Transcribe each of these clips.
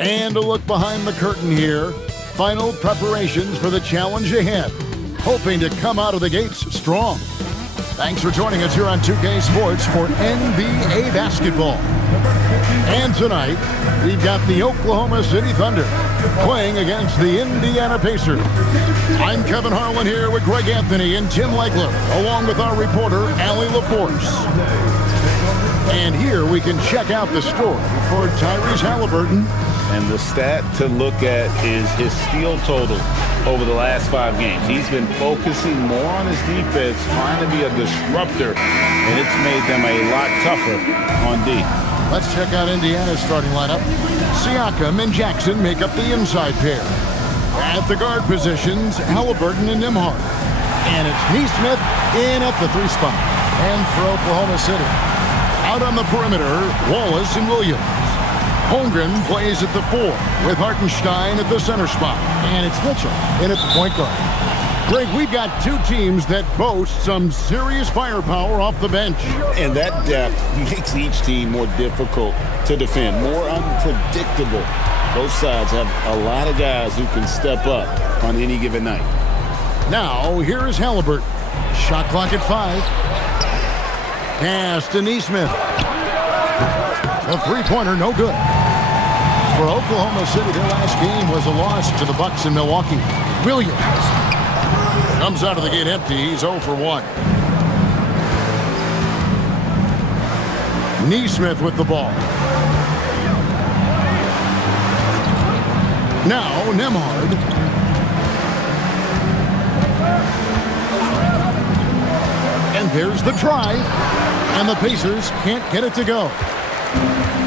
And a look behind the curtain here. Final preparations for the challenge ahead. Hoping to come out of the gates strong. Thanks for joining us here on 2K Sports for NBA basketball. And tonight, we've got the Oklahoma City Thunder playing against the Indiana Pacers. I'm Kevin Harlan here with Greg Anthony and Tim Legler, along with our reporter, Allie LaForce. And here we can check out the story for Tyrese Halliburton. And the stat to look at is his steal total over the last 5 games. He's been focusing more on his defense, trying to be a disruptor, and it's made them a lot tougher on D. Let's check out Indiana's starting lineup. Siakam and Jackson make up the inside pair. At the guard positions, Halliburton and Nembhard. And it's Naismith in at the 3 spot. And for Oklahoma City, out on the perimeter, Wallace and Williams. Holmgren plays at the 4 with Hartenstein at the center spot. And it's Mitchell in at the point guard. Greg, we've got 2 teams that boast some serious firepower off the bench. And that depth makes each team more difficult to defend, more unpredictable. Both sides have a lot of guys who can step up on any given night. Now, here is Halliburton. Shot clock at 5. Pass to Naismith. A 3-pointer, no good. For Oklahoma City, their last game was a loss to the Bucks in Milwaukee. Williams comes out of the gate empty. He's 0 for 1. Naismith with the ball. Now Nembhard. And there's the drive. And the Pacers can't get it to go.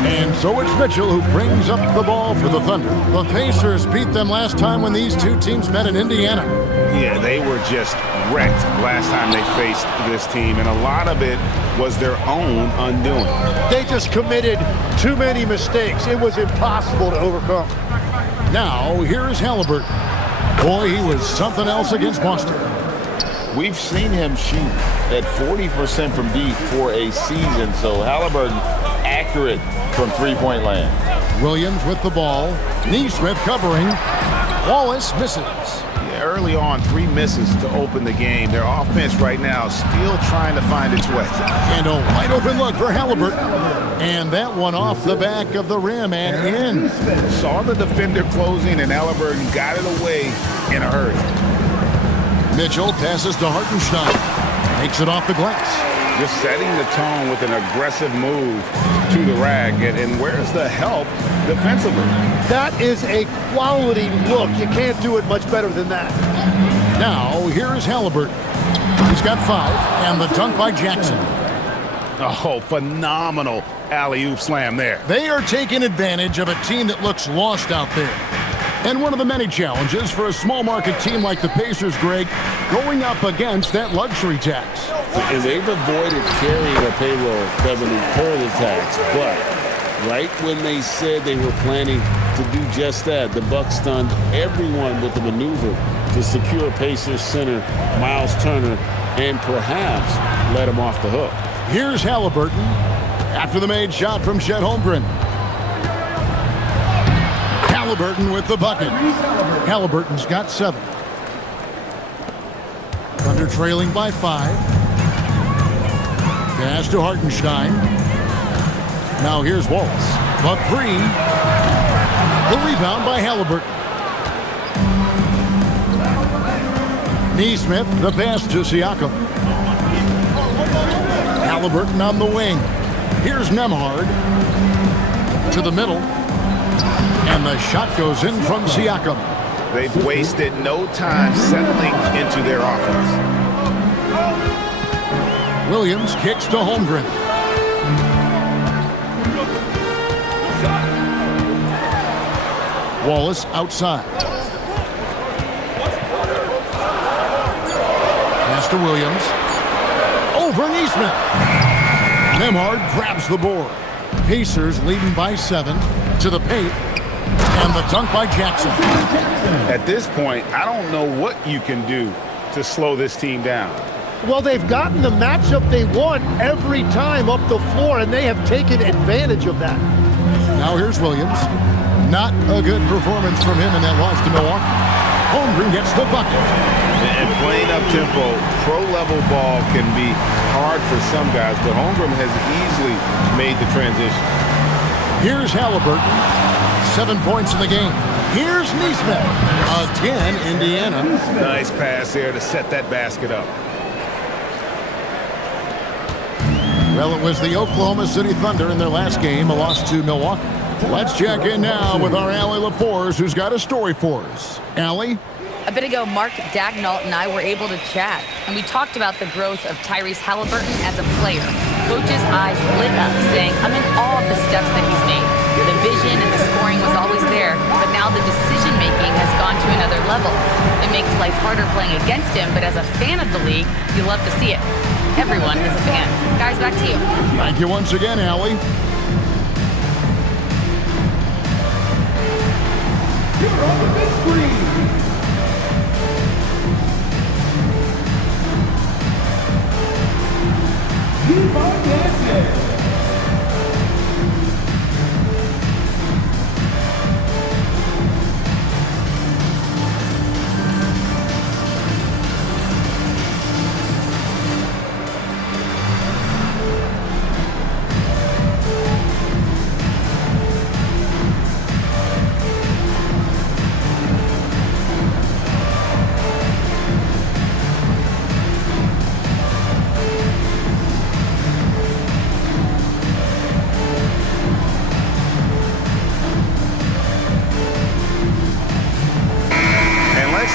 And so it's Mitchell who brings up the ball for the Thunder. The Pacers beat them last time when these 2 teams met in Indiana. Yeah, they were just wrecked last time they faced this team, and a lot of it was their own undoing. They just committed too many mistakes. It was impossible to overcome. Now, here is Halliburton. Boy, he was something else against Boston. We've seen him shoot at 40% from deep for a season, so Halliburton accurate from 3-point land. Williams with the ball. Naismith covering. Wallace misses. Yeah, early on, 3 misses to open the game. Their offense right now still trying to find its way. And a wide open look for Halliburton. And that one off the back of the rim and in. Saw the defender closing, and Halliburton got it away in a hurry. Mitchell passes to Hartenstein. Makes it off the glass. Just setting the tone with an aggressive move to the rack. And where's the help defensively? That is a quality look. You can't do it much better than that. Now, here is Halliburton. He's got 5, and the dunk by Jackson. Oh, phenomenal alley-oop slam there. They are taking advantage of a team that looks lost out there. And one of the many challenges for a small market team like the Pacers, Greg, going up against that luxury tax. And they've avoided carrying a payroll that would incur the tax. But right when they said they were planning to do just that, the Bucks stunned everyone with the maneuver to secure Pacers center Miles Turner and perhaps let him off the hook. Here's Halliburton after the made shot from Chet Holmgren. Halliburton with the bucket. Halliburton's got 7. Thunder trailing by 5. Pass to Hartenstein. Now here's Wallace. The 3. The rebound by Halliburton. Naismith, the pass to Siakam. Halliburton on the wing. Here's Nembhard. To the middle. And the shot goes in from Siakam. They've wasted no time settling into their offense. Williams kicks to Holmgren. Wallace outside. Pass to Williams. Over Naismith. Nembhard grabs the board. Pacers leading by 7 to the paint. And the dunk by Jackson. At this point, I don't know what you can do to slow this team down. Well, they've gotten the matchup they want every time up the floor, and they have taken advantage of that. Now here's Williams. Not a good performance from him in that loss to Milwaukee. Holmgren gets the bucket. And playing up-tempo, pro-level ball can be hard for some guys, but Holmgren has easily made the transition. Here's Halliburton. 7 points in the game. Here's Naismith. Again, Indiana. Nice pass there to set that basket up. Well, it was the Oklahoma City Thunder in their last game, a loss to Milwaukee. Let's check in now with our Allie LaForce, who's got a story for us. Allie? A bit ago, Mark Dagnall and I were able to chat, and we talked about the growth of Tyrese Halliburton as a player. Coach's eyes lit up, saying, I'm in awe of the steps that he's made. The vision and the scoring was always there, but now the decision-making has gone to another level. It makes life harder playing against him, but as a fan of the league, you love to see it. Everyone is a fan. Guys, back to you. Thank you once again, Allie. You're on the big screen. Keep on dancing.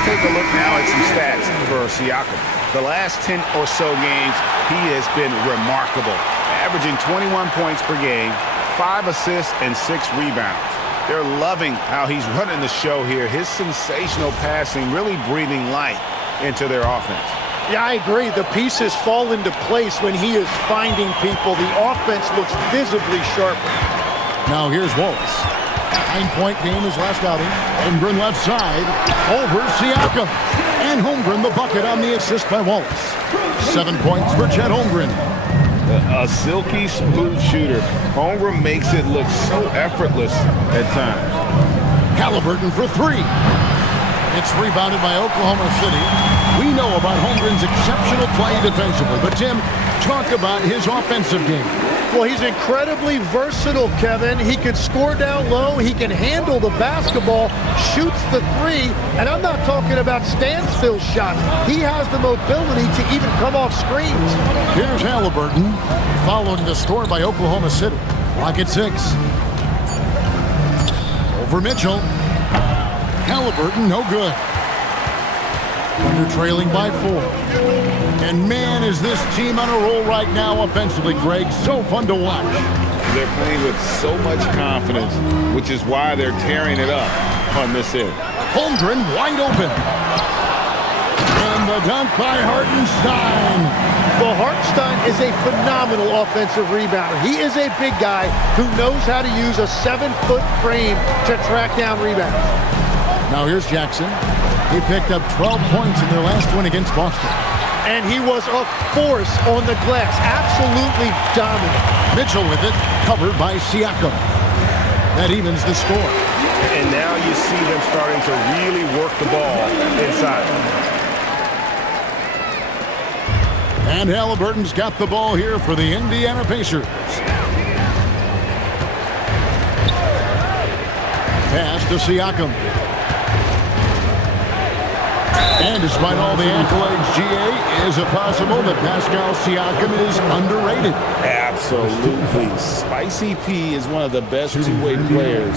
Take a look now at some stats for Siakam. The last 10 or so games, he has been remarkable, averaging 21 points per game, 5 assists, and 6 rebounds. They're loving how he's running the show here. His sensational passing really breathing life into their offense. Yeah, I agree. The pieces fall into place when he is finding people. The offense looks visibly sharper. Now here's Wallace. 9-point game his last outing. Holmgren left side. Over Siakam. And Holmgren the bucket on the assist by Wallace. 7 points for Chet Holmgren. A silky smooth shooter. Holmgren makes it look so effortless at times. Halliburton for 3. It's rebounded by Oklahoma City. We know about Holmgren's exceptional play defensively. But Tim, talk about his offensive game. Well, he's incredibly versatile, Kevin. He can score down low. He can handle the basketball, shoots the 3, and I'm not talking about standstill shots. He has the mobility to even come off screens. Here's Halliburton, following the score by Oklahoma City. Lock at 6. Over Mitchell. Halliburton, no good. Thunder trailing by 4. And man, is this team on a roll right now offensively, Greg. So fun to watch. They're playing with so much confidence, which is why they're tearing it up on this end. Holmgren wide open. And the dunk by Hartenstein. Well, Hartenstein is a phenomenal offensive rebounder. He is a big guy who knows how to use a 7-foot frame to track down rebounds. Now here's Jackson. He picked up 12 points in their last win against Boston. And he was a force on the glass. Absolutely dominant. Mitchell with it, covered by Siakam. That evens the score. And now you see them starting to really work the ball inside. And Halliburton's got the ball here for the Indiana Pacers. Pass to Siakam. And despite all the accolades, GA, is it possible that Pascal Siakam is underrated? Absolutely. Spicy P is one of the best two-way players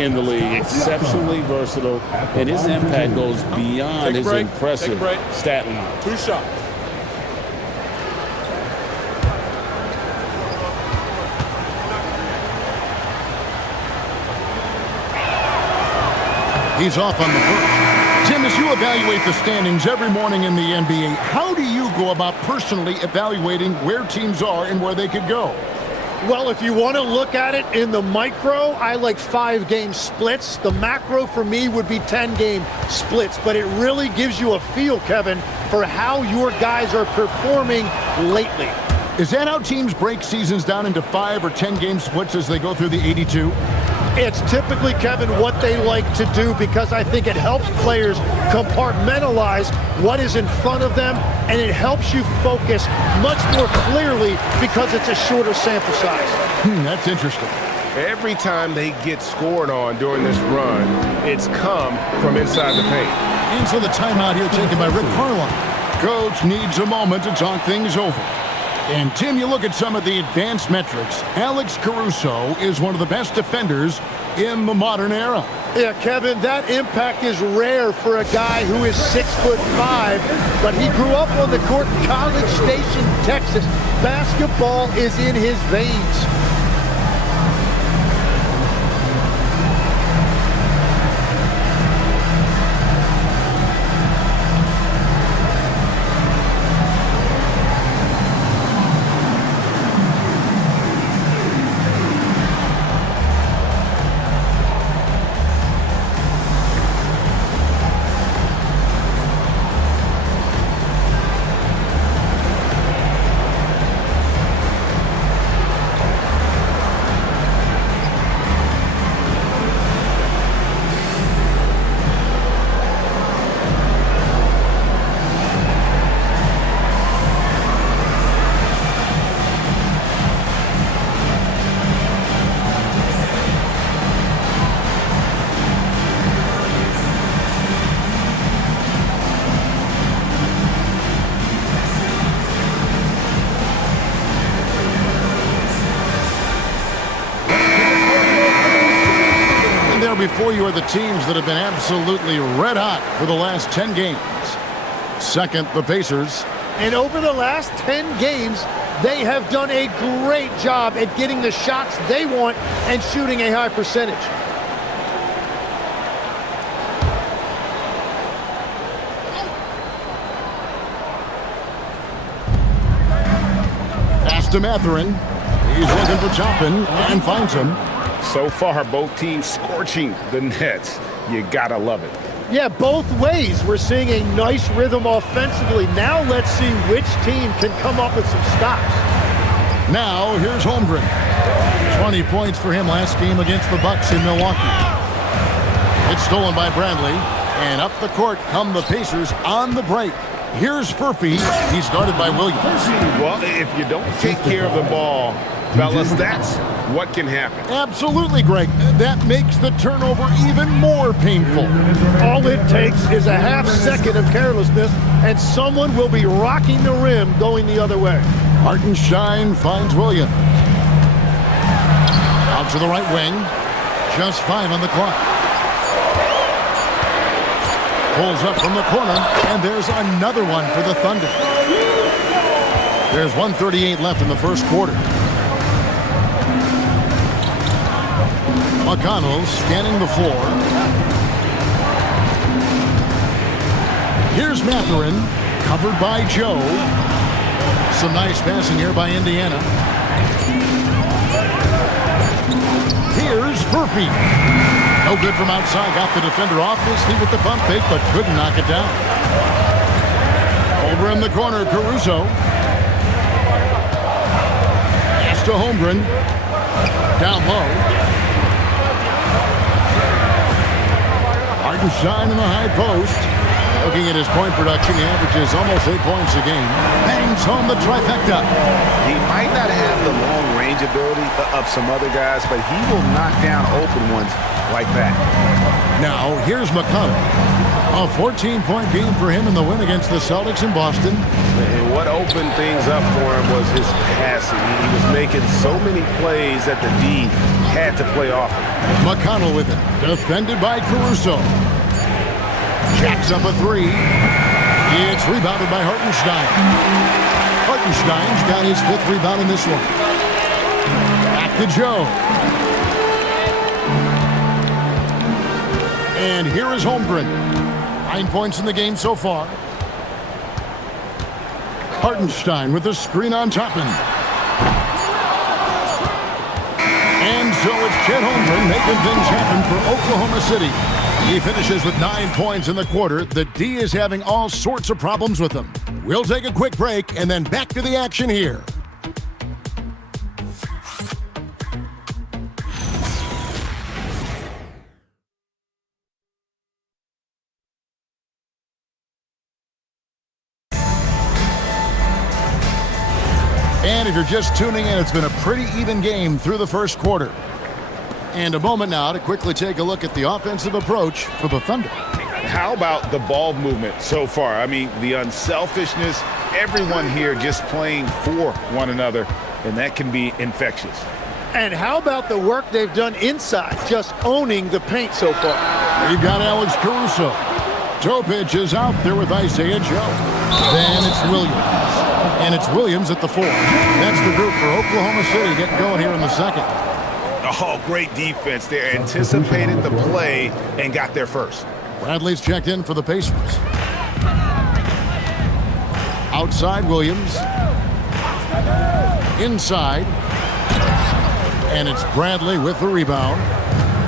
in the league. Exceptionally versatile, and his impact goes beyond his impressive stat line. 2 shots. He's off on the first. Tim, as you evaluate the standings every morning in the NBA, how do you go about personally evaluating where teams are and where they could go? Well, if you want to look at it in the micro, I like 5-game splits. The macro for me would be 10-game splits, but it really gives you a feel, Kevin, for for how your guys are performing lately. Is that how teams break seasons down into 5 or 10 game splits as they go through the 82? It's typically, Kevin, what they like to do because I think it helps players compartmentalize what is in front of them, and it helps you focus much more clearly because it's a shorter sample size. That's interesting. Every time they get scored on during this run, it's come from inside the paint. And so the timeout here taken by Rick Carlisle. Coach needs a moment to talk things over. And, Tim, you look at some of the advanced metrics. Alex Caruso is one of the best defenders in the modern era. Yeah, Kevin, that impact is rare for a guy who is 6'5", but he grew up on the court in College Station, Texas. Basketball is in his veins. Before you are the teams that have been absolutely red hot for the last 10 games. Second, the Pacers. And over the last 10 games, they have done a great job at getting the shots they want and shooting a high percentage. Pass to Mathurin. He's looking for Toppin and finds him. So far, both teams scorching the Nets. You gotta love it. Yeah, both ways. We're seeing a nice rhythm offensively. Now let's see which team can come up with some stops. Now, here's Holmgren. 20 points for him last game against the Bucks in Milwaukee. It's stolen by Bradley. And up the court come the Pacers on the break. Here's Furphy. He's guarded by Williams. Well, if you don't take care of the ball, fellas, that's what can happen. Absolutely, Greg. That makes the turnover even more painful. All it takes is a half second of carelessness, and someone will be rocking the rim going the other way. Hartenstein finds Williams. Out to the right wing. Just 5 on the clock. Pulls up from the corner, and there's another one for the Thunder. There's 1:38 left in the first quarter. McConnell scanning the floor. Here's Mathurin, covered by Joe. Some nice passing here by Indiana. Here's Furphy. No good from outside. Got the defender off his feet with the pump fake, but couldn't knock it down. Over in the corner, Caruso. Pass to Holmgren. Down low. Hartenstein in the high post. Looking at his point production, he averages almost 8 points a game. Bangs home the trifecta. He might not have the long range ability of some other guys, but he will knock down open ones like that. Now, here's McConnell. A 14-point game for him in the win against the Celtics in Boston. And what opened things up for him was his passing. He was making so many plays that the D had to play off him. McConnell with it. Defended by Caruso. Jacks up a 3. It's rebounded by Hartenstein. Hartenstein's got his 5th rebound in this one. Back to Joe. And here is Holmgren. 9 points in the game so far. Hartenstein with the screen on Toppin. And so it's Chet Holmgren making things happen for Oklahoma City. He finishes with 9 points in the quarter. The D is having all sorts of problems with him. We'll take a quick break and then back to the action here. And if you're just tuning in, it's been a pretty even game through the first quarter. And a moment now to quickly take a look at the offensive approach for the Thunder. How about the ball movement so far? I mean, the unselfishness, everyone here just playing for one another, and that can be infectious. And how about the work they've done inside, just owning the paint so far? We've got Alex Caruso. Topic is out there with Isaiah Joe. Then it's Williams. And it's Williams at the 4. That's the group for Oklahoma City getting going here in the second. Oh, great defense there. Anticipated the play and got there first. Bradley's checked in for the Pacers. Outside Williams. Inside. And it's Bradley with the rebound.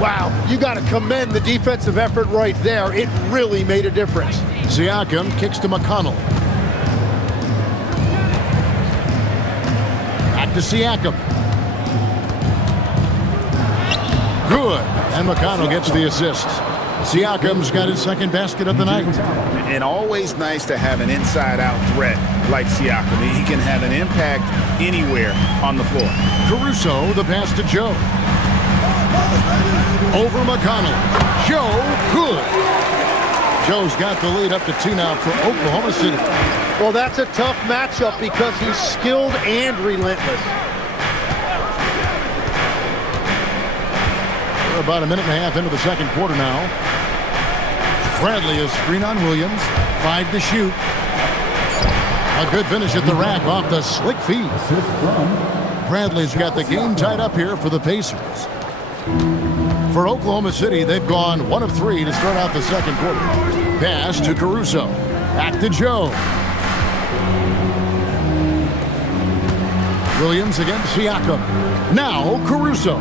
Wow, you got to commend the defensive effort right there. It really made a difference. Siakam kicks to McConnell. Back to Siakam. Good. And McConnell gets the assist. Siakam's got his second basket of the night. And always nice to have an inside-out threat like Siakam. He can have an impact anywhere on the floor. Caruso, the pass to Joe. Over McConnell. Joe, good. Joe's got the lead up to 2 now for Oklahoma City. Well, that's a tough matchup because he's skilled and relentless. We're about a minute and a half into the second quarter now. Bradley is screen on Williams. 5 to shoot. A good finish at the rack off the slick feed. Bradley's got the game tied up here for the Pacers. For Oklahoma City, they've gone 1 of 3 to start out the second quarter. Pass to Caruso. Back to Joe. Williams against Siakam. Now Caruso.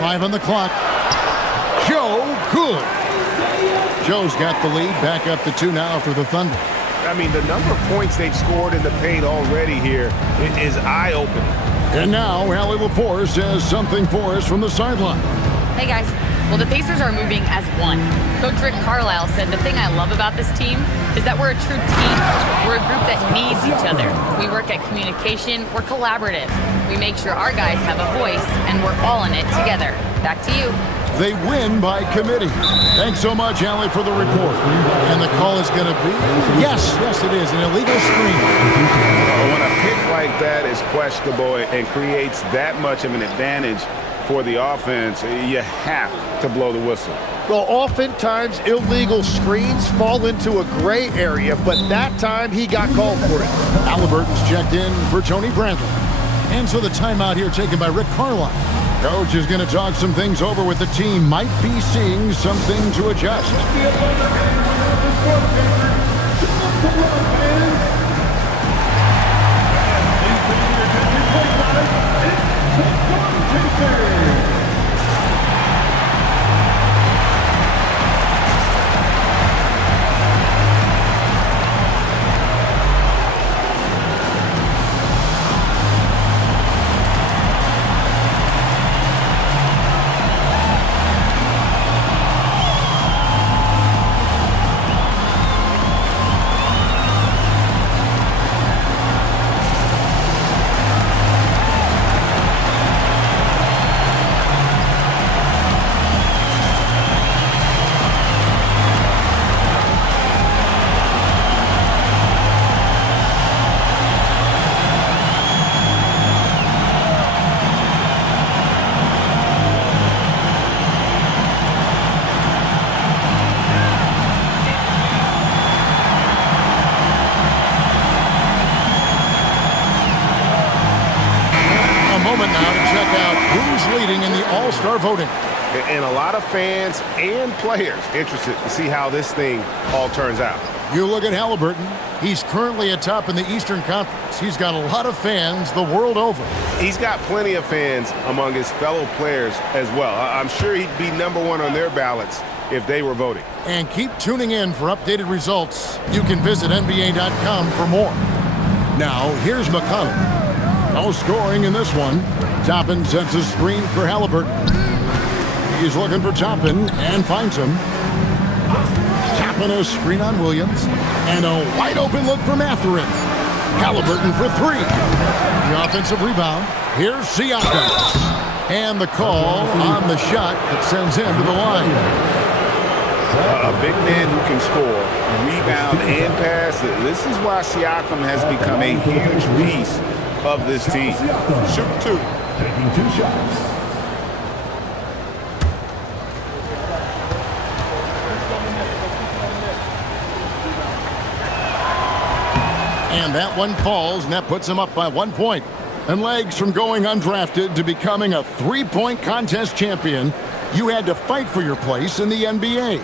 5 on the clock. Joe, good. Joe's got the lead. Back up to 2 now for the Thunder. I mean, the number of points they've scored in the paint already here is eye-opening. And now, Allie LaForce has something for us from the sideline. Hey, guys. Well, the Pacers are moving as one. Coach Rick Carlisle said the thing I love about this team is that we're a true team. We're a group that needs each other. We work at communication. We're collaborative. We make sure our guys have a voice, and we're all in it together. Back to you. They win by committee. Thanks so much, Allie, for the report. And the call is going to be, yes, it is, an illegal screen. When a pick like that is questionable and creates that much of an advantage for the offense, you have to blow the whistle. Well, oftentimes illegal screens fall into a gray area, but that time he got called for it. Halliburton's checked in for Tony Bradley. And so the timeout here taken by Rick Carlisle. Coach is going to talk some things over with the team. Might be seeing something to adjust. All-Star voting. And a lot of fans and players interested to see how this thing all turns out. You look at Halliburton. He's currently atop in the Eastern Conference. He's got a lot of fans the world over. He's got plenty of fans among his fellow players as well. I'm sure he'd be #1 on their ballots if they were voting. And keep tuning in for updated results. You can visit NBA.com for more. Now, here's McConnell. No scoring in this one. Toppin sets a screen for Halliburton. He's looking for Toppin and finds him. Toppin a screen on Williams. And a wide open look for Mathurin. Halliburton for 3. The offensive rebound. Here's Siakam. And the call on the shot that sends him to the line. A big man who can score, rebound, and pass. This is why Siakam has become a huge piece of this team. Shoot 2. Taking 2 shots. And that one falls, and that puts him up by 1 point. And legs from going undrafted to becoming a 3-point contest champion, you had to fight for your place in the NBA.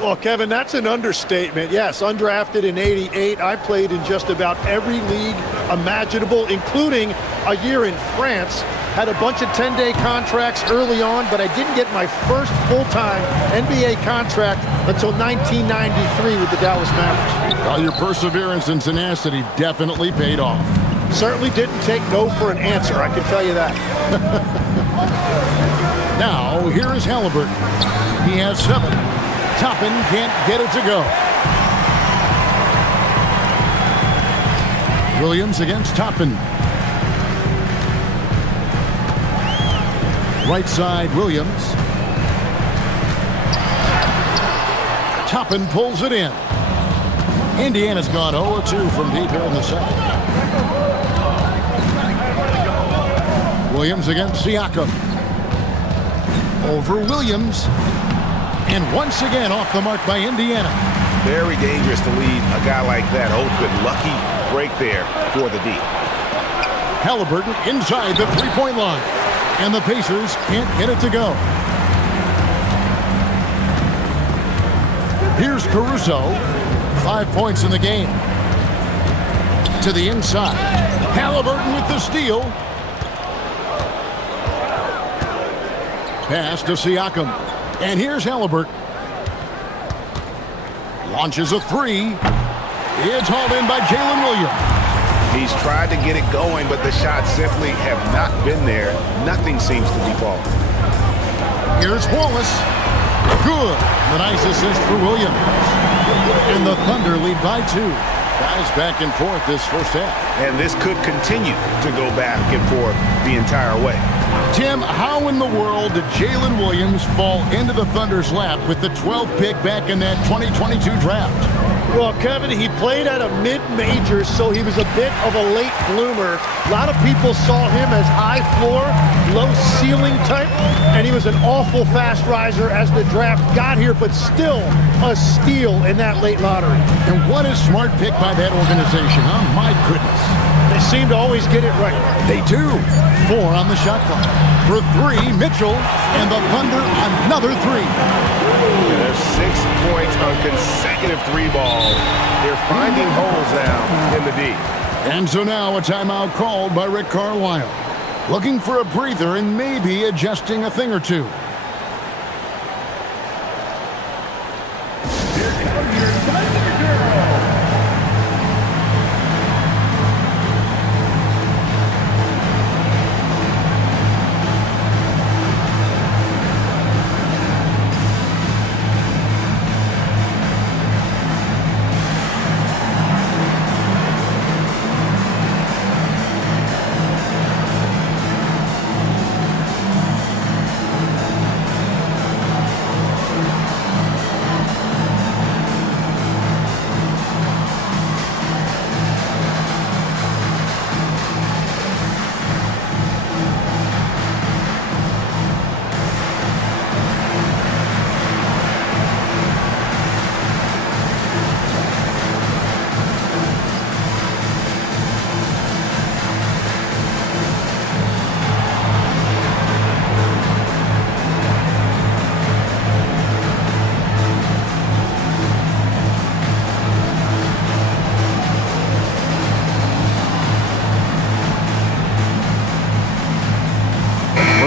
Well, Kevin, that's an understatement. Yes, undrafted in '88. I played in just about every league imaginable, including a year in France. Had a bunch of 10-day contracts early on, but I didn't get my first full-time NBA contract until 1993 with the Dallas Mavericks. Well, your perseverance and tenacity definitely paid off. Certainly didn't take no for an answer, I can tell you that. Now, here is Halliburton. He has 7. Toppin can't get it to go. Williams against Toppin. Right side, Williams. Toppin pulls it in. Indiana's gone 0-2 from deep here in the second. Williams against Siakam. Over Williams. And once again off the mark by Indiana. Very dangerous to leave a guy like that open. Lucky break there for the D. Halliburton inside the three-point line. And the Pacers can't get it to go. Here's Caruso. 5 points in the game. To the inside. Halliburton with the steal. Pass to Siakam. And here's Halliburton. Launches a 3. It's hauled in by Jalen Williams. He's tried to get it going, but the shots simply have not been there. Nothing seems to be falling. Here's Wallace. Good. The nice assist for Williams. And the Thunder lead by 2. Guys back and forth this first half. And this could continue to go back and forth the entire way. Tim, how in the world did Jalen Williams fall into the Thunder's lap with the 12th pick back in that 2022 draft? Well, Kevin, he played at a mid-major, so he was a bit of a late bloomer. A lot of people saw him as high floor, low ceiling type, and he was an awful fast riser as the draft got here, but still a steal in that late lottery. And what a smart pick by that organization, huh? My goodness. They seem to always get it right. They do. 4 on the shot clock. For 3, Mitchell, and the Thunder another 3. There's 6 points on consecutive 3 balls. They're finding holes now in the D. And so now a timeout called by Rick Carlisle. Looking for a breather and maybe adjusting a thing or two. Here comes your Thunder Girl.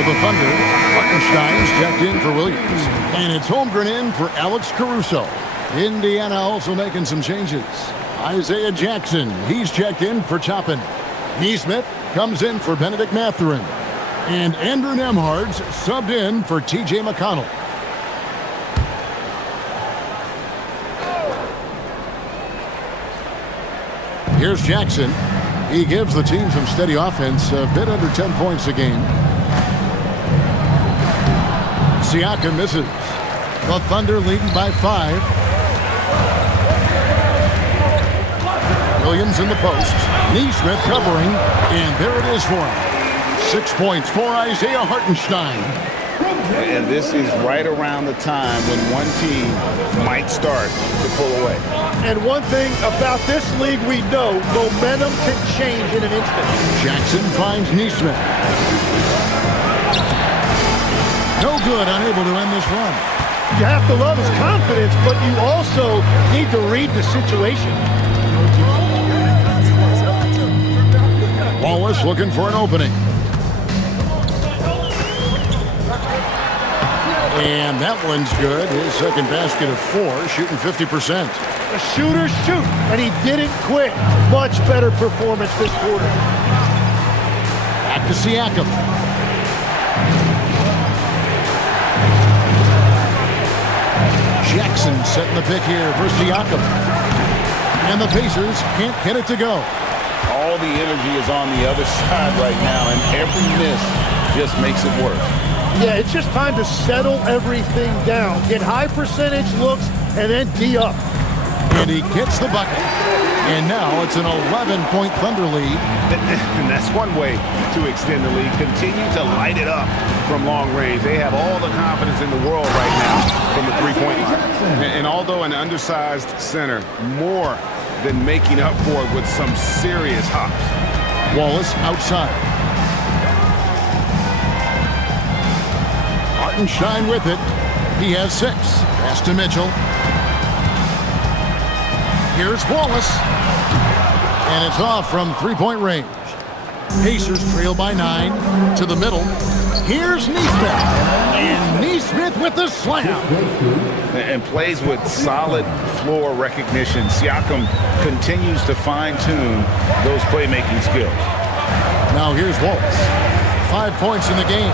the Thunder. Hartenstein's checked in for Williams. And it's Holmgren in for Alex Caruso. Indiana also making some changes. Isaiah Jackson, he's checked in for Toppin. Naismith comes in for Benedict Mathurin. And Andrew Nemhard's subbed in for T.J. McConnell. Here's Jackson. He gives the team some steady offense, a bit under 10 points a game. Siakam misses. The Thunder leading by 5. Williams in the post. Naismith covering, and there it is for him. 6 points for Isaiah Hartenstein. And this is right around the time when one team might start to pull away. And one thing about this league we know, momentum can change in an instant. Jackson finds Naismith. No good, unable to end this run. You have to love his confidence, but you also need to read the situation. Wallace looking for an opening. And that one's good. His second basket of 4, shooting 50%. The shooters shoot, and he didn't quit. Much better performance this quarter. Back to Siakam. Jackson setting the pick here for Siakam. And the Pacers can't get it to go. All the energy is on the other side right now, and every miss just makes it worse. Yeah, it's just time to settle everything down. Get high percentage looks and then D up. And he gets the bucket. And now it's an 11-point Thunder lead. And that's one way to extend the lead. Continue to light it up from long range. They have all the confidence in the world right now from the three-point line. And although an undersized center, more than making up for it with some serious hops. Wallace outside. Hartenstein with it. He has 6. Pass to Mitchell. Here's Wallace. And it's off from three-point range. Pacers trail by 9 to the middle. Here's Naismith. And Naismith with the slam. And plays with solid floor recognition. Siakam continues to fine-tune those playmaking skills. Now here's Wallace. 5 points in the game.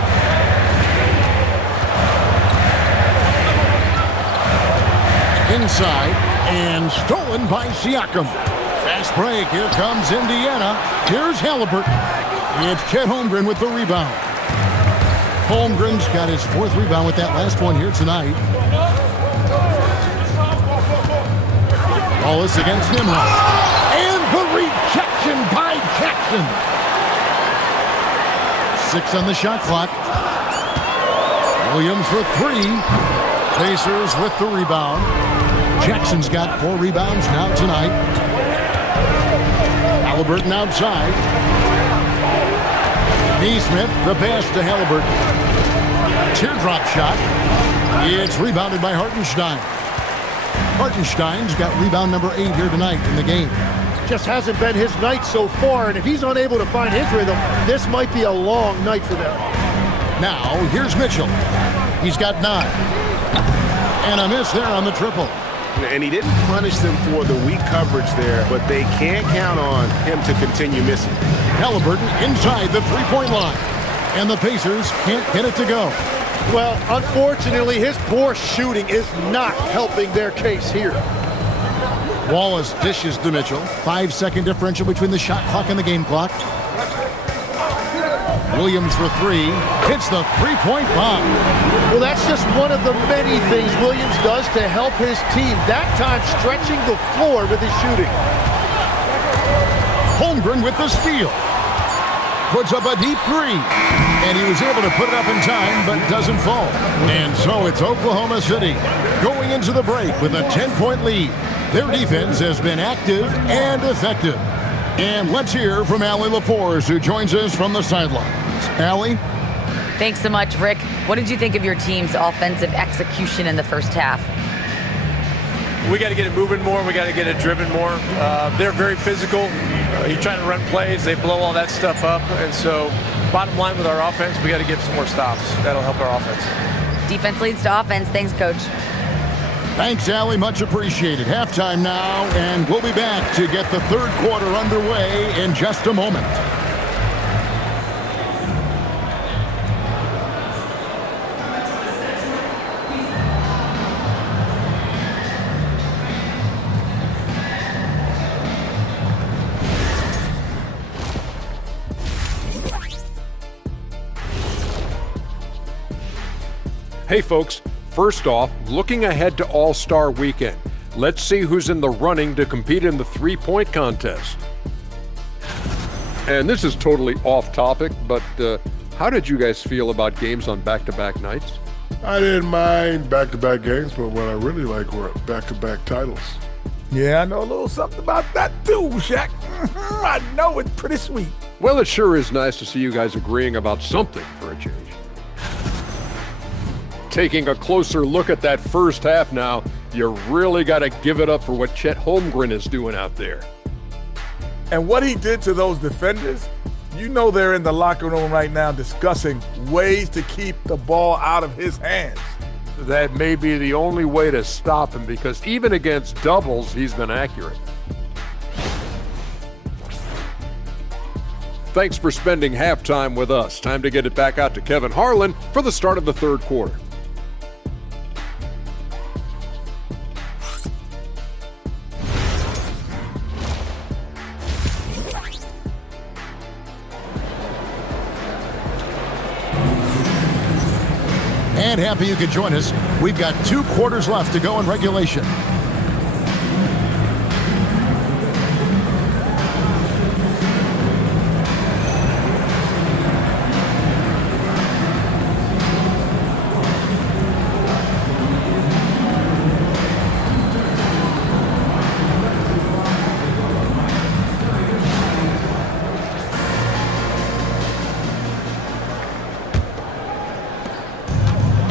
Inside and stolen by Siakam. Fast break. Here comes Indiana. Here's Halliburton. It's Chet Holmgren with the rebound. Holmgren's got his 4th rebound with that last one here tonight. Wallace against Nimrod. And the rejection by Jackson. 6 on the shot clock. Williams for 3. Pacers with the rebound. Jackson's got 4 rebounds now tonight. Halliburton outside. Naismith, the pass to Halliburton. Teardrop shot. It's rebounded by Hartenstein. Hartenstein's got rebound number 8 here tonight in the game. Just hasn't been his night so far, and if he's unable to find his rhythm, this might be a long night for them. Now, here's Mitchell. He's got 9. And a miss there on the triple. And he didn't punish them for the weak coverage there, but they can't count on him to continue missing. Halliburton inside the three-point line. And the Pacers can't get it to go. Well, unfortunately, his poor shooting is not helping their case here. Wallace dishes to Mitchell. 5-second differential between the shot clock and the game clock. Williams for 3. Hits the three-point bomb. Well, that's just one of the many things Williams does to help his team. That time stretching the floor with his shooting. Holmgren with the steal. Puts up a deep 3. And he was able to put it up in time, but doesn't fall. And so it's Oklahoma City going into the break with a 10-point lead. Their defense has been active and effective. And let's hear from Allie LaForce, who joins us from the sidelines. Allie? Thanks so much, Rick. What did you think of your team's offensive execution in the first half? We got to get it moving more. We got to get it driven more. They're very physical. You try to run plays, they blow all that stuff up. And so Bottom line with our offense, we got to get some more stops. That'll help our offense. Defense leads to offense. Thanks, Coach. Thanks, Allie. Much appreciated. Halftime now, and we'll be back to get the third quarter underway in just a moment. Hey folks, first off, looking ahead to All-Star Weekend, let's see who's in the running to compete in the three-point contest. And this is totally off topic, but how did you guys feel about games on back-to-back nights? I didn't mind back-to-back games, but what I really like were back-to-back titles. Yeah, I know a little something about that too, Shaq. I know it's pretty sweet. Well, it sure is nice to see you guys agreeing about something for a change. Taking a closer look at that first half now, you really got to give it up for what Chet Holmgren is doing out there. And what he did to those defenders, you know they're in the locker room right now discussing ways to keep the ball out of his hands. That may be the only way to stop him, because even against doubles, he's been accurate. Thanks for spending halftime with us. Time to get it back out to Kevin Harlan for the start of the third quarter. And happy you could join us. We've got 2 quarters left to go in regulation.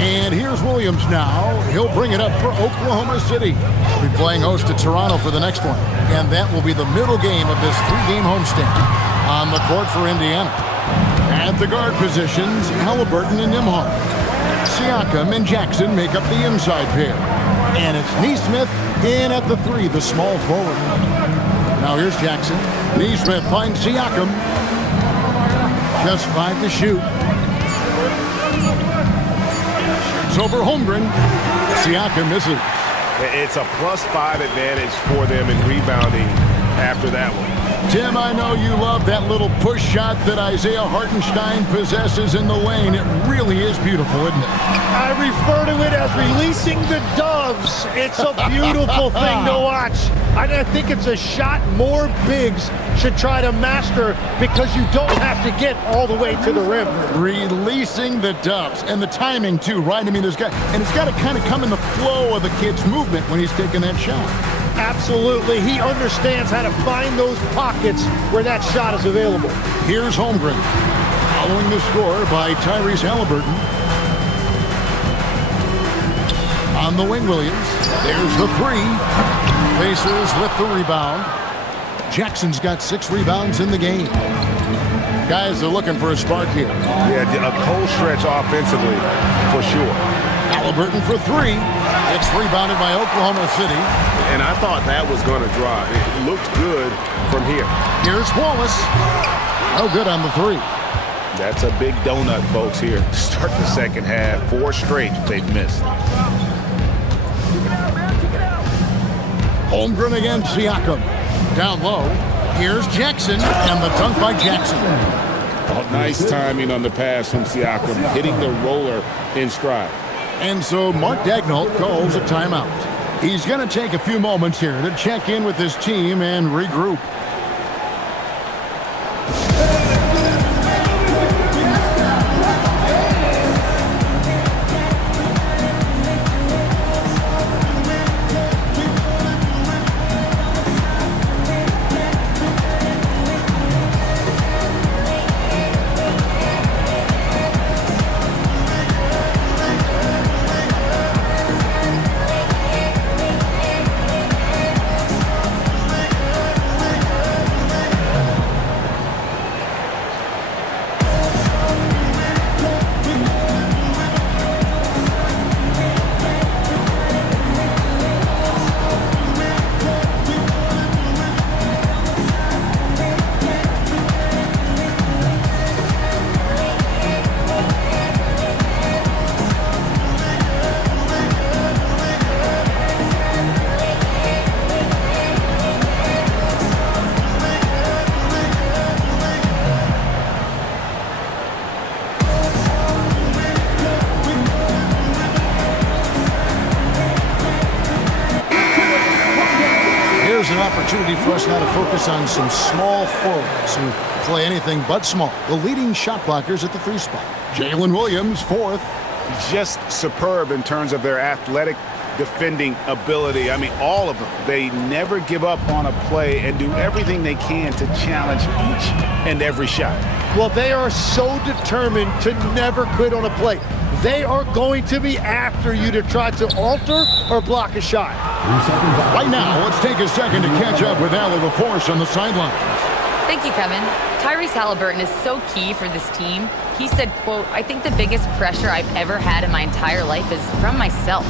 And here's Williams now. He'll bring it up for Oklahoma City. He'll be playing host to Toronto for the next one. And that will be the middle game of this 3-game homestand. On the court for Indiana. At the guard positions, Halliburton and Nimholm. Siakam and Jackson make up the inside pair. And it's Naismith in at the 3, the small forward. Now here's Jackson. Naismith finds Siakam. Just 5 to shoot. It's over Holmgren. Siakam misses. It's a +5 advantage for them in rebounding after that one. Tim, I know you love that little push shot that Isaiah Hartenstein possesses in the lane. It really is beautiful, isn't it? I refer to it as releasing the doves. It's a beautiful thing to watch. I think it's a shot more bigs should try to master, because you don't have to get all the way to the rim. Releasing the doves. And the timing, too, right? I mean, it's got to kind of come in the flow of the kid's movement when he's taking that shot. Absolutely. He understands how to find those pockets where that shot is available. Here's Holmgren. Following the score by Tyrese Halliburton. On the wing, Williams. There's the 3. Pacers with the rebound. Jackson's got 6 rebounds in the game. Guys are looking for a spark here. Yeah, a cold stretch offensively, for sure. Halliburton for 3. It's rebounded by Oklahoma City. And I thought that was going to drop. It looked good from here. Here's Wallace. No good on the 3. That's a big donut, folks, here. Start the second half. 4 straight they've missed. Holmgren against Siakam. Down low. Here's Jackson, and the dunk by Jackson. Nice timing on the pass from Siakam, hitting the roller in stride. And so Mark Daigneault calls a timeout. He's going to take a few moments here to check in with his team and regroup. here's an opportunity for us now to focus on some small forwards who play anything but small. The leading shot blockers at the 3 spot. Jalen Williams, 4th. Just superb in terms of their athletic defending ability. I mean, all of them. They never give up on a play and do everything they can to challenge each and every shot. Well, they are so determined to never quit on a play. They are going to be after you to try to alter or block a shot. Right now, let's take a second to catch up with Allie LaForce on the sideline. Thank you, Kevin. Tyrese Halliburton is so key for this team. He said, quote, "I think the biggest pressure I've ever had in my entire life is from myself.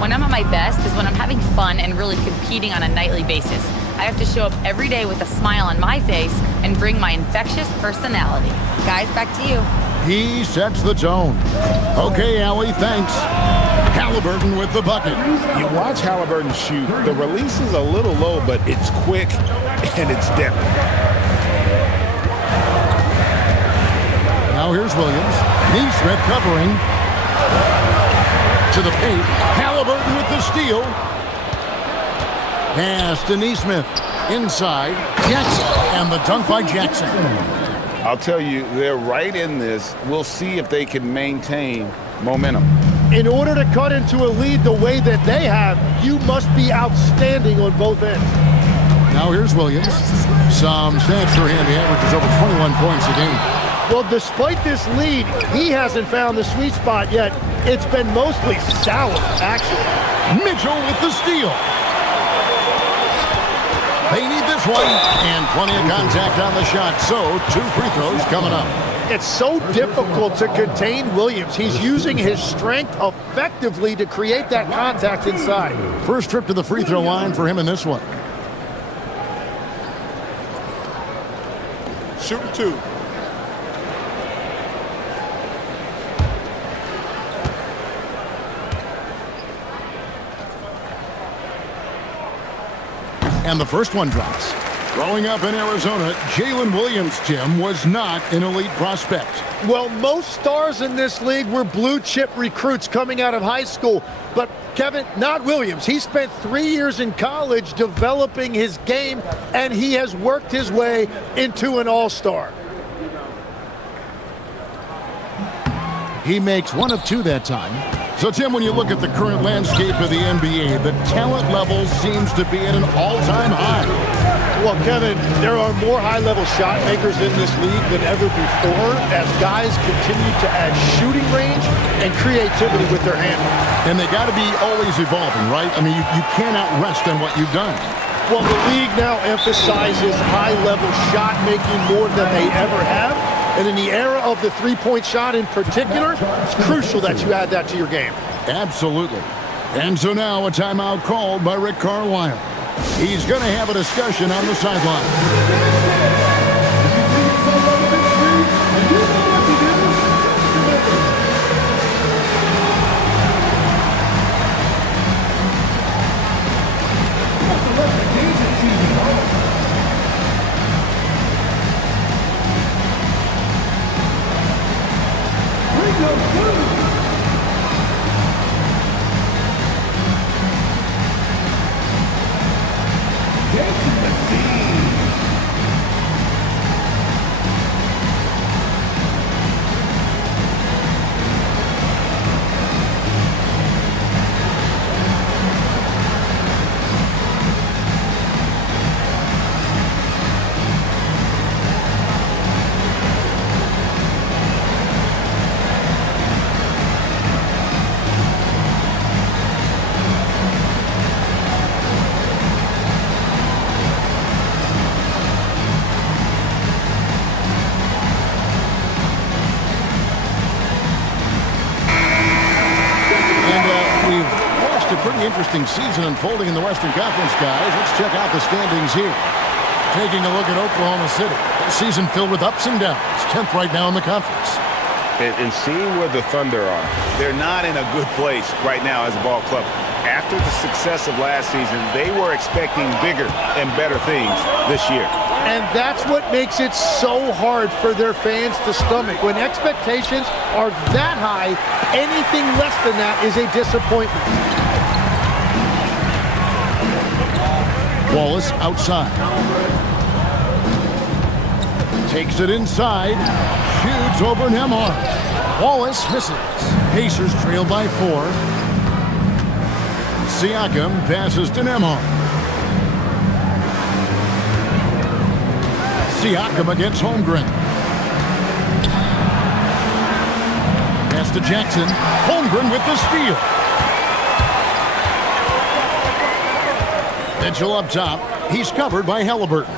When I'm at my best is when I'm having fun and really competing on a nightly basis. I have to show up every day with a smile on my face and bring my infectious personality." Guys, back to you. He sets the tone. Okay, Allie, thanks. Halliburton with the bucket. You watch Halliburton shoot. The release is a little low, but it's quick and it's deadly. Now here's Williams. Naismith covering. To the paint. Halliburton with the steal. Pass to Naismith. Inside. Jackson. And the dunk by Jackson. I'll tell you, they're right in this. We'll see if they can maintain momentum. In order to cut into a lead the way that they have, you must be outstanding on both ends. Now here's Williams. Some stats for him. He averages over 21 points a game. Well, despite this lead, he hasn't found the sweet spot yet. It's been mostly sour, actually. Mitchell with the steal. They need this one, and plenty of contact on the shot, so 2 free throws coming up. It's so difficult to contain Williams. He's using his strength effectively to create that contact inside. First trip to the free throw line for him in this one. Shooting 2. And the first one drops. Growing up in Arizona, Jalen Williams, Jim, was not an elite prospect. Well, most stars in this league were blue-chip recruits coming out of high school. But, Kevin, not Williams. He spent 3 years in college developing his game, and he has worked his way into an all-star. He makes 1 of 2 that time. So, Tim, when you look at the current landscape of the NBA, the talent level seems to be at an all-time high. Well, Kevin, there are more high-level shot makers in this league than ever before as guys continue to add shooting range and creativity with their handle. And they got to be always evolving, right? I mean, you cannot rest on what you've done. Well, the league now emphasizes high-level shot making more than they ever have. And in the era of the three-point shot in particular, it's crucial that you add that to your game. Absolutely. And so now a timeout called by Rick Carlisle. He's going to have a discussion on the sideline. Interesting season unfolding in the Western Conference, guys. Let's check out the standings here. Taking a look at Oklahoma City. A season filled with ups and downs. 10th right now in the conference. And seeing where the Thunder are, they're not in a good place right now as a ball club. After the success of last season, they were expecting bigger and better things this year. And that's what makes it so hard for their fans to stomach. When expectations are that high, anything less than that is a disappointment. Wallace outside. Takes it inside. Shoots over Nembhard. Wallace misses. Pacers trail by 4. Siakam passes to Nembhard. Siakam against Holmgren. Pass to Jackson. Holmgren with the steal. Mitchell up top. He's covered by Halliburton.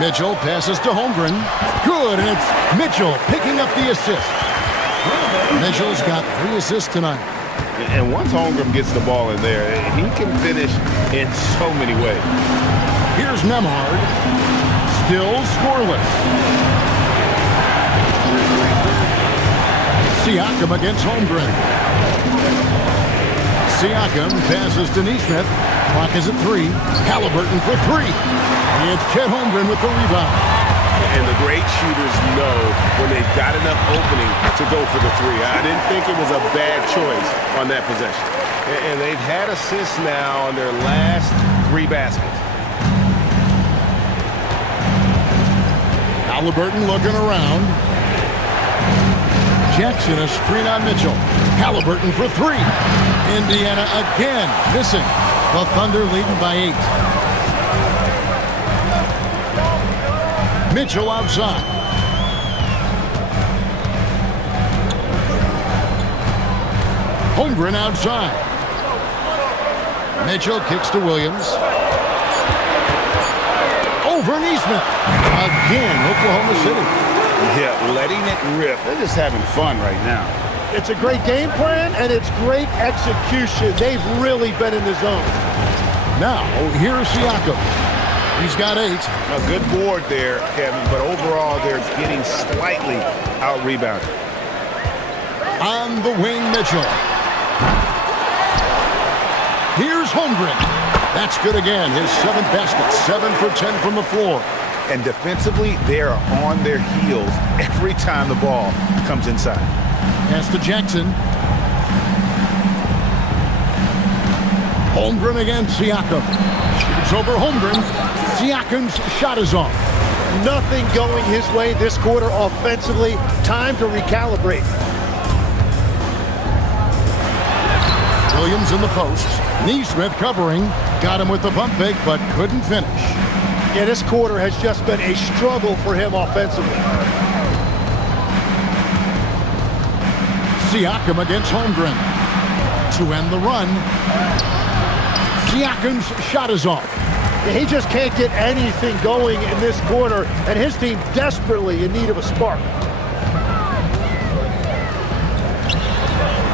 Mitchell passes to Holmgren. Good, and it's Mitchell picking up the assist. Mitchell's got 3 assists tonight. And once Holmgren gets the ball in there, he can finish in so many ways. Here's Nembhard. Still scoreless. Siakam against Holmgren. Siakam passes to Naismith. Clock is at 3. Halliburton for 3. It's Chet Holmgren with the rebound. And the great shooters know when they've got enough opening to go for the 3. I didn't think it was a bad choice on that possession. And they've had assists now on their last 3 baskets. Halliburton looking around. Jackson a screen on Mitchell. Halliburton for 3. Indiana again missing. The Thunder leading by 8. Mitchell outside. Holmgren outside. Mitchell kicks to Williams. Over Naismith. Again, Oklahoma City. Yeah, letting it rip. They're just having fun right now. It's a great game plan, and it's great execution. They've really been in the zone. Now, here's Siakam. He's got 8. A good board there, Kevin, but overall they're getting slightly out-rebounded. On the wing, Mitchell. Here's Holmgren. That's good again. His 7th basket. 7 for 10 from the floor. And defensively, they are on their heels every time the ball comes inside. Pass to Jackson. Holmgren against Siakam. Shoots over Holmgren. Siakam's shot is off. Nothing going his way this quarter offensively. Time to recalibrate. Williams in the post. Naismith covering. Got him with the pump fake, but couldn't finish. Yeah, this quarter has just been a struggle for him offensively. Siakam against Holmgren. To end the run. Siakam's shot is off. Yeah, he just can't get anything going in this quarter, and his team desperately in need of a spark.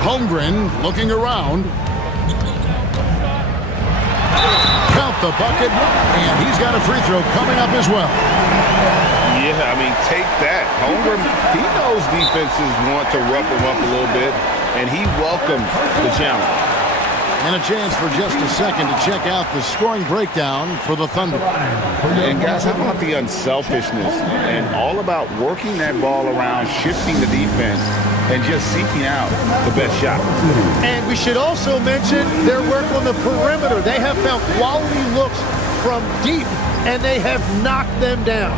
Holmgren looking around. Count the bucket, and he's got a free throw coming up as well. Yeah, I mean, take that. Holmgren, he knows defenses want to rough him up a little bit, and he welcomes the challenge. And a chance for just a second to check out the scoring breakdown for the Thunder. And guys, how about the unselfishness and all about working that ball around, shifting the defense, and just seeking out the best shot. And we should also mention their work on the perimeter. They have found quality looks from deep, and they have knocked them down.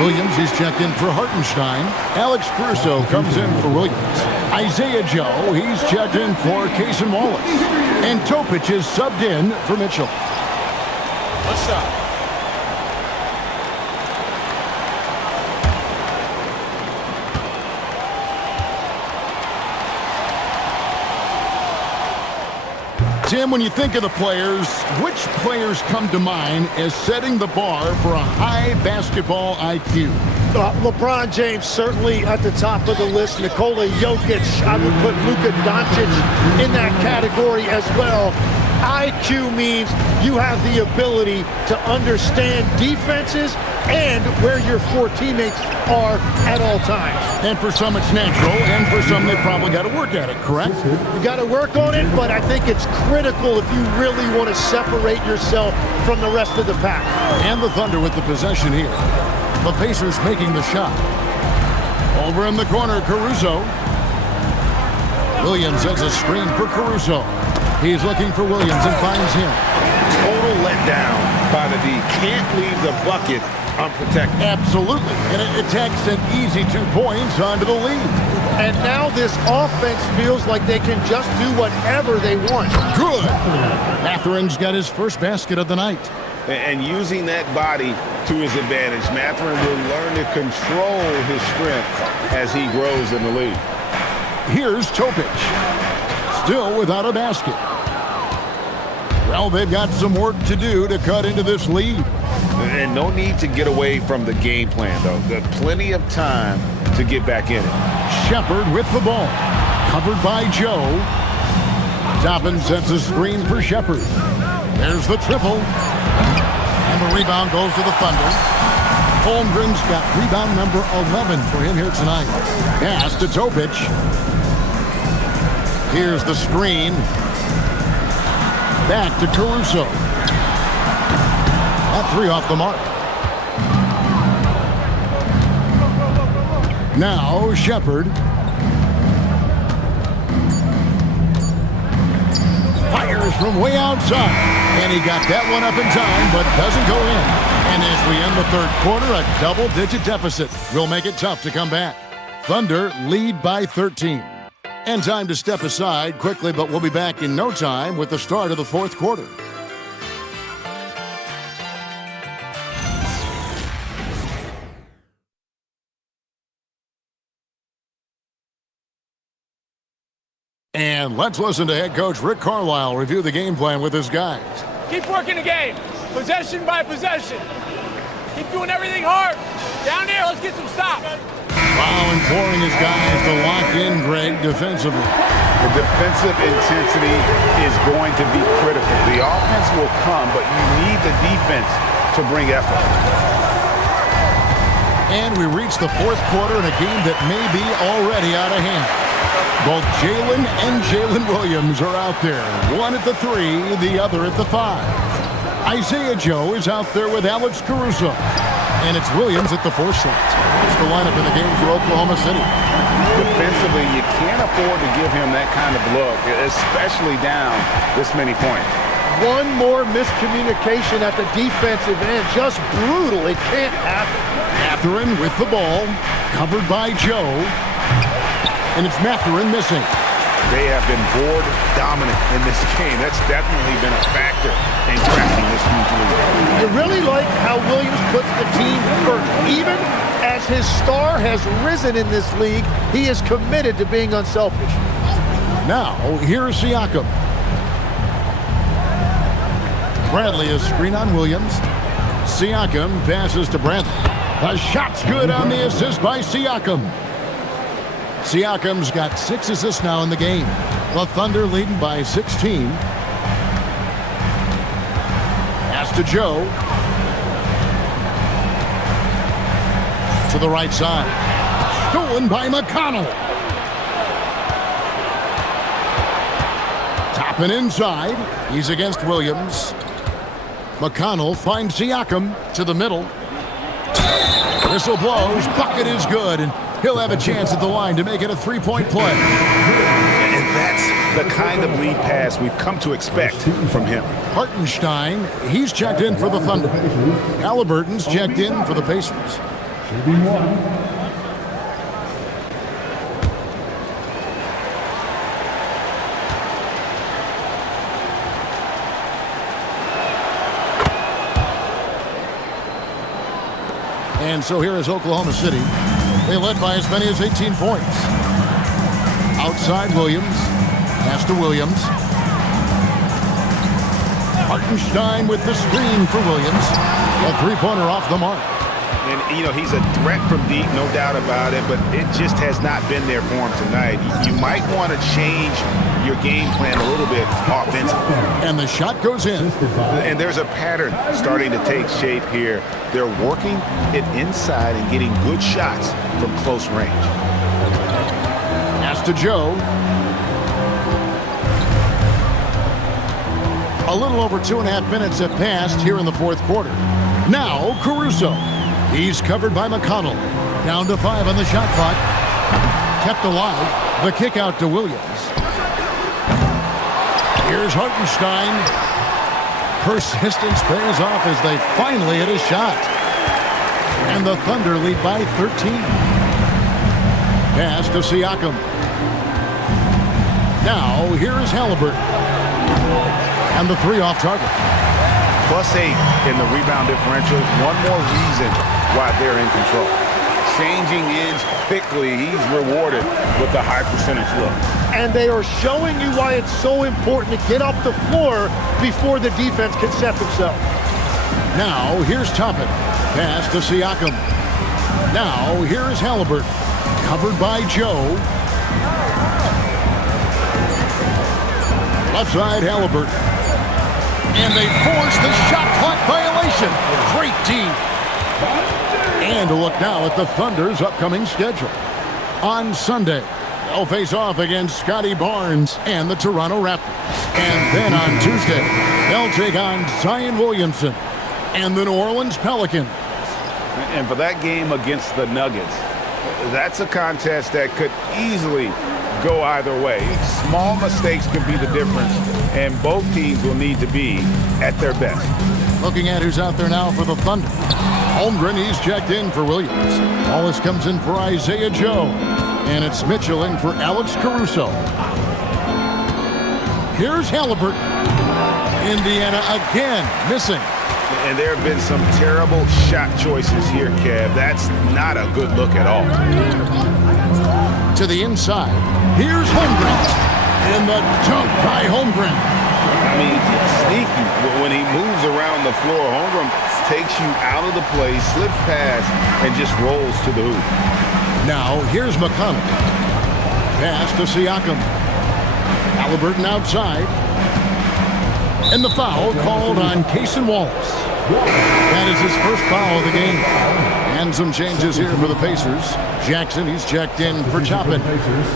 Williams is checked in for Hartenstein. Alex Caruso comes in for Williams. Isaiah Joe, he's checked in for Jayson Wallace. And Topic is subbed in for Mitchell. One shot. Tim, when you think of the players, which players come to mind as setting the bar for a high basketball IQ? LeBron James certainly at the top of the list. Nikola Jokic, I would put Luka Doncic in that category as well. IQ means you have the ability to understand defenses and where your four teammates are at all times. And for some it's natural, and for some they probably got to work at it, correct? You got to work on it, but I think it's critical if you really want to separate yourself from the rest of the pack. And the Thunder with the possession here. The Pacers making the shot. Over in the corner, Caruso. Williams has a screen for Caruso. He's looking for Williams and finds him. Total letdown by the D. Can't leave the bucket unprotected. Absolutely. And it attacks an easy 2 points onto the lead. And now this offense feels like they can just do whatever they want. Good. Matherin's got his first basket of the night. And using that body to his advantage, Matherin will learn to control his strength as he grows in the league. Here's Topic. Still without a basket. Well, they've got some work to do to cut into this lead. And no need to get away from the game plan, though. There's plenty of time to get back in it. Shepard with the ball. Covered by Joe. Toppin sets a screen for Shepard. There's the triple. And the rebound goes to the Thunder. Holmgren's got rebound number 11 for him here tonight. Pass to Topic. Here's the screen. Back to Caruso. That three off the mark. Now Shepard. Fires from way outside. And he got that one up in time, but doesn't go in. And as we end the third quarter, a double-digit deficit will make it tough to come back. Thunder lead by 13. And time to step aside quickly, but we'll be back in no time with the start of the fourth quarter. And let's listen to head coach Rick Carlisle review the game plan with his guys. Keep working the game, possession by possession. Keep doing everything hard. Down there, let's get some stops. Wow, imploring his guys to lock in, Greg, defensively. The defensive intensity is going to be critical. The offense will come, but you need the defense to bring effort. And we reach the fourth quarter in a game that may be already out of hand. Both Jalen and Jalen Williams are out there. One at the 3, the other at the 5. Isaiah Joe is out there with Alex Caruso. And it's Williams at the 4 slot. It's the lineup in the game for Oklahoma City. Defensively, you can't afford to give him that kind of look, especially down this many points. One more miscommunication at the defensive end. Just brutal. It can't happen. Matherin with the ball. Covered by Joe. And it's Matherin missing. They have been board dominant in this game. That's definitely been a factor in cracking this huge lead. You really like how Williams puts the team first. Even as his star has risen in this league, he is committed to being unselfish. Now, here's Siakam. Bradley is screen on Williams. Siakam passes to Bradley. The shot's good on the assist by Siakam. Siakam's got 6 assists now in the game. The Thunder leading by 16. Pass to Joe. To the right side. Stolen by McConnell. Toppin inside. He's against Williams. McConnell finds Siakam to the middle. Whistle blows. Bucket is good. And he'll have a chance at the line to make it a 3-point play. And that's the kind of lead pass we've come to expect from him. Hartenstein, he's checked in for the Thunder. Halliburton's checked in for the Pacers. And so here is Oklahoma City. They led by as many as 18 points. Outside Williams. Pass to Williams. Hartenstein with the screen for Williams. A three-pointer off the mark. And, he's a threat from deep, no doubt about it, but it just has not been there for him tonight. You might want to change your game plan a little bit offensively. And the shot goes in. And there's a pattern starting to take shape here. They're working it inside and getting good shots from close range. Pass to Joe. A little over 2.5 minutes have passed here in the fourth quarter. Now, Caruso. He's covered by McConnell. Down to 5 on the shot clock. Kept alive. The kick out to Williams. Here's Hartenstein. Persistence pays off as they finally hit a shot. And the Thunder lead by 13. Pass to Siakam. Now, here is Halliburton. And the 3 off target. +8 in the rebound differential. One more reason why they're in control. Changing ends quickly. He's rewarded with a high percentage look. And they are showing you why it's so important to get up the floor before the defense can set themselves. Now, here's Toppin. Pass to Siakam. Now, here is Halliburton. Covered by Joe. Left side, Halliburton. And they force the shot clock violation. Great team. And a look now at the Thunder's upcoming schedule. On Sunday, they'll face off against Scotty Barnes and the Toronto Raptors. And then on Tuesday, they'll take on Zion Williamson and the New Orleans Pelicans. And for that game against the Nuggets, that's a contest that could easily go either way. Small mistakes could be the difference, and both teams will need to be at their best. Looking at who's out there now for the Thunder. Holmgren, he's checked in for Williams. Wallace comes in for Isaiah Joe. And it's Mitchell in for Alex Caruso. Here's Halliburton. Indiana again missing. And there have been some terrible shot choices here, Kev. That's not a good look at all. To the inside. Here's Holmgren. And the dunk by Holmgren. I mean, sneaky. When he moves around the floor, Holmgren takes you out of the play, slips past, and just rolls to the hoop. Now, here's McConnell. Pass to Siakam. Halliburton outside. And the foul called on Jayson Wallace. That is his first foul of the game. And some changes here for the Pacers. Jackson, he's checked in for Toppin.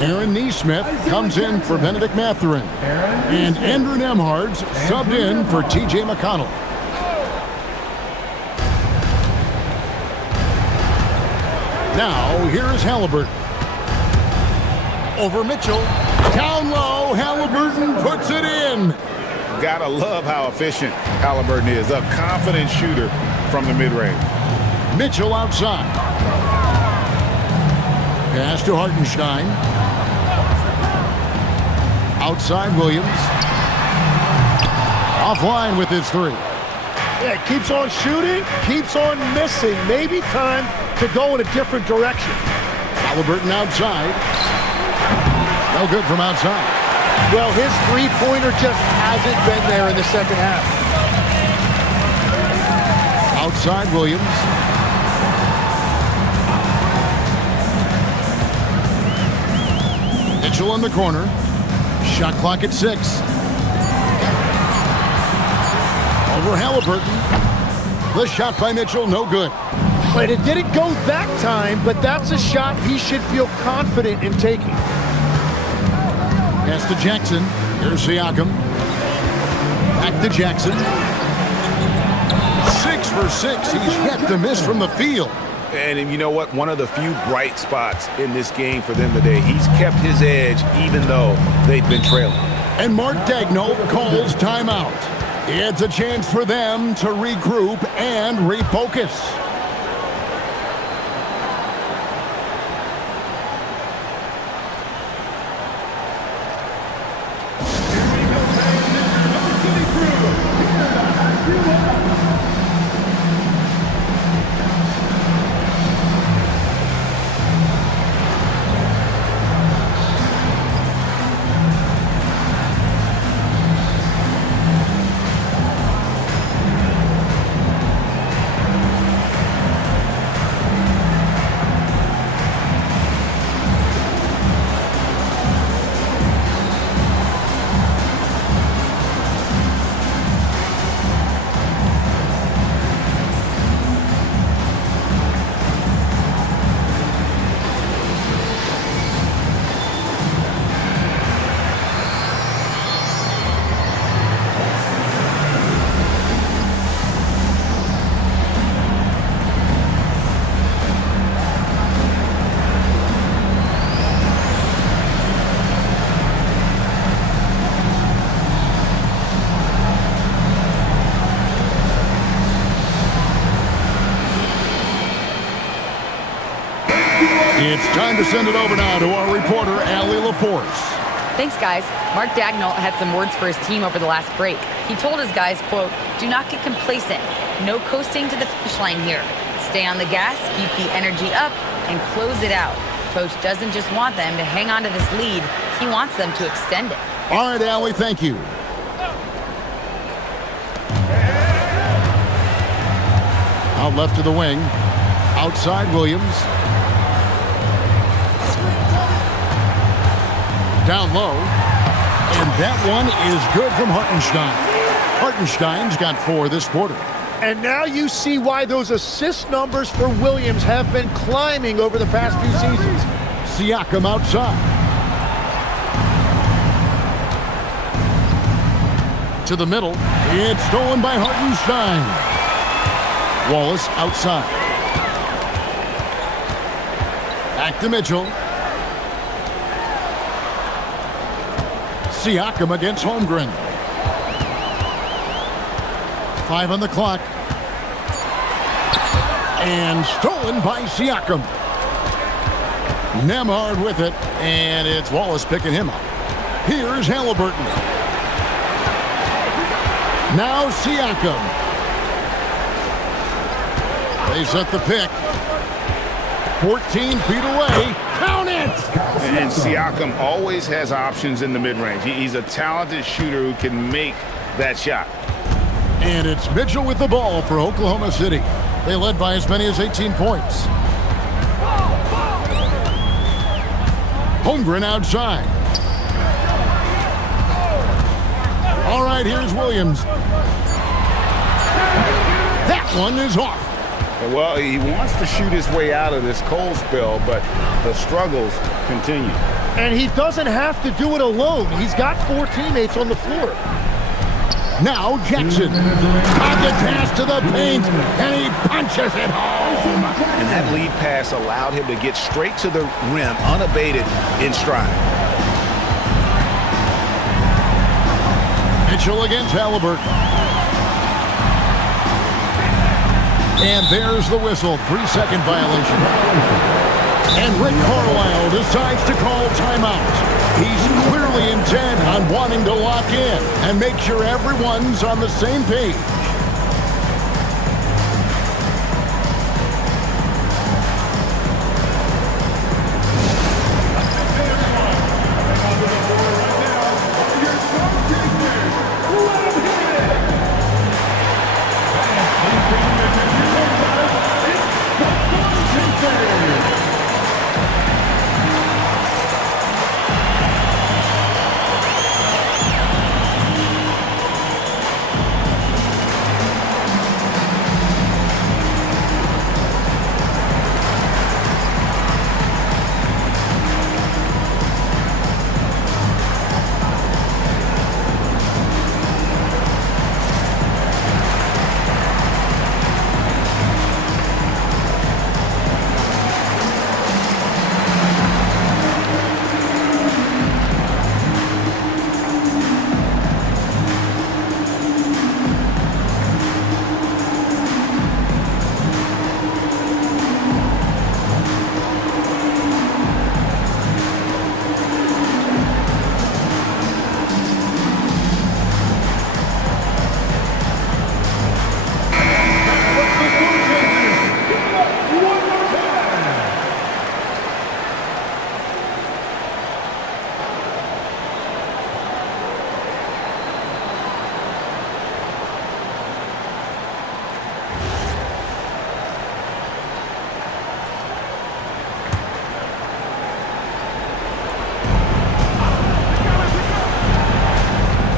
Aaron Naismith comes in for Benedict Mathurin. And Andrew Nembhard's subbed in for T.J. McConnell. Now, here is Halliburton. Over Mitchell. Down low, Halliburton puts it in. Gotta love how efficient Halliburton is. A confident shooter from the mid-range. Mitchell outside. Pass to Hartenstein. Outside Williams. Offline with his 3. Yeah, keeps on shooting, keeps on missing. Maybe time to go in a different direction. Halliburton outside. No good from outside. Well, his three-pointer just hasn't been there in the second half. Outside Williams. Mitchell in the corner. Shot clock at 6. Over Halliburton. The shot by Mitchell, no good. But it didn't go that time, but that's a shot he should feel confident in taking. Pass to Jackson. Here's Siakam. Back to Jackson. 6 for 6. He's yet to miss from the field. And you know what? One of the few bright spots in this game for them today. He's kept his edge even though they've been trailing. And Mark Daigneault calls timeout. It's a chance for them to regroup and refocus. It's time to send it over now to our reporter, Allie LaForce. Thanks, guys. Mark Daigneault had some words for his team over the last break. He told his guys, quote, "Do not get complacent. No coasting to the finish line here. Stay on the gas, keep the energy up, and close it out." Coach doesn't just want them to hang on to this lead. He wants them to extend it. All right, Allie, thank you. Out left to the wing. Outside Williams. Down low. And that one is good from Hartenstein. Hartenstein's got 4 this quarter. And now you see why those assist numbers for Williams have been climbing over the past few seasons. Siakam outside. To the middle. It's stolen by Hartenstein. Wallace outside. Back to Mitchell. Siakam against Holmgren. 5 on the clock. And stolen by Siakam. Nemhard with it, and it's Wallace picking him up. Here's Halliburton. Now Siakam. They set the pick. 14 feet away. Count it! And Siakam always has options in the mid-range. He's a talented shooter who can make that shot. And it's Mitchell with the ball for Oklahoma City. They led by as many as 18 points. Holmgren outside. All right, here's Williams. That one is off. Well, he wants to shoot his way out of this cold spell, but the struggles continue. And he doesn't have to do it alone. He's got 4 teammates on the floor. Now Jackson. Pocket pass to the paint, and he punches it home. And that lead pass allowed him to get straight to the rim unabated in stride. Mitchell against Halliburton. And there's the whistle. 3-second violation. And Rick Carlisle decides to call timeout. He's clearly intent on wanting to lock in and make sure everyone's on the same page.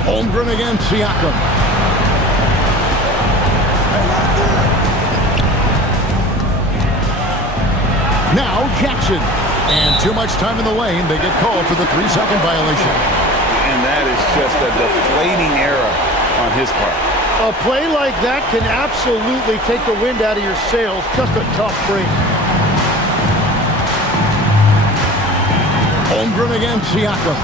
Holmgren against Siakam. Now Jackson. And too much time in the lane. They get called for the 3-second violation. And that is just a deflating error on his part. A play like that can absolutely take the wind out of your sails. Just a tough break. Holmgren against Siakam.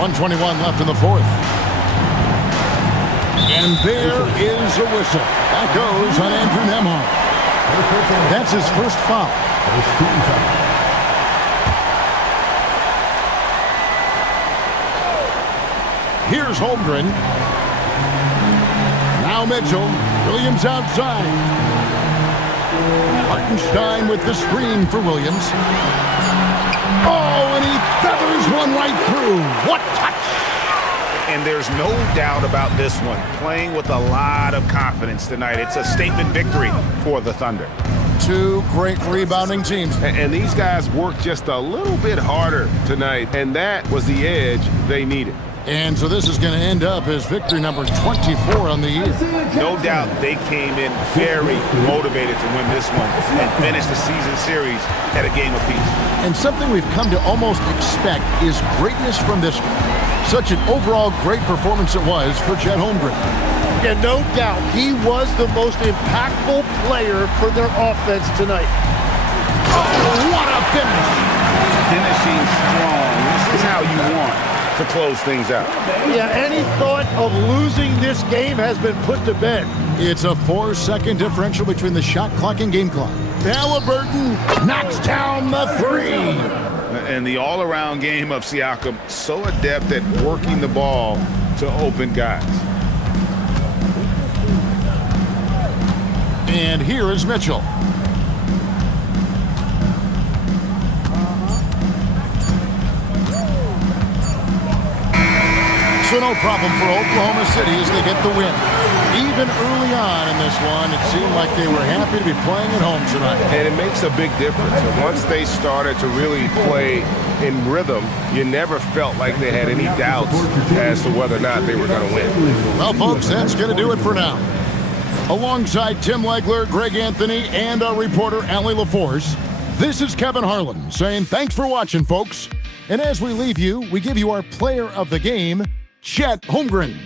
1:21 left in the fourth. And there is a whistle. That goes on Andrew Nembhard. That's his first foul. First team foul. Here's Holmgren. Now Mitchell. Williams outside. Hartenstein with the screen for Williams. Oh, and he feathers one right through. What touch! And there's no doubt about this one. Playing with a lot of confidence tonight. It's a statement victory for the Thunder. Two great rebounding teams. And these guys worked just a little bit harder tonight, and that was the edge they needed. And so this is going to end up as victory number 24 on the year. No doubt they came in very motivated to win this one and finish the season series at a game apiece. And something we've come to almost expect is greatness from this one. Such an overall great performance it was for Chet Holmgren. Yeah, no doubt. He was the most impactful player for their offense tonight. Oh, what a finish! Finishing strong. This is how you want to close things out. Yeah, any thought of losing this game has been put to bed. It's a 4-second differential between the shot clock and game clock. Halliburton knocks down the three. And the all-around game of Siakam, so adept at working the ball to open guys. And here is Mitchell. So no problem for Oklahoma City as they get the win. Even early on in this one, it seemed like they were happy to be playing at home tonight. And it makes a big difference. And once they started to really play in rhythm, you never felt like they had any doubts as to whether or not they were going to win. Well, folks, that's going to do it for now. Alongside Tim Legler, Greg Anthony, and our reporter, Allie LaForce, this is Kevin Harlan saying thanks for watching, folks. And as we leave you, we give you our player of the game, Chet Holmgren.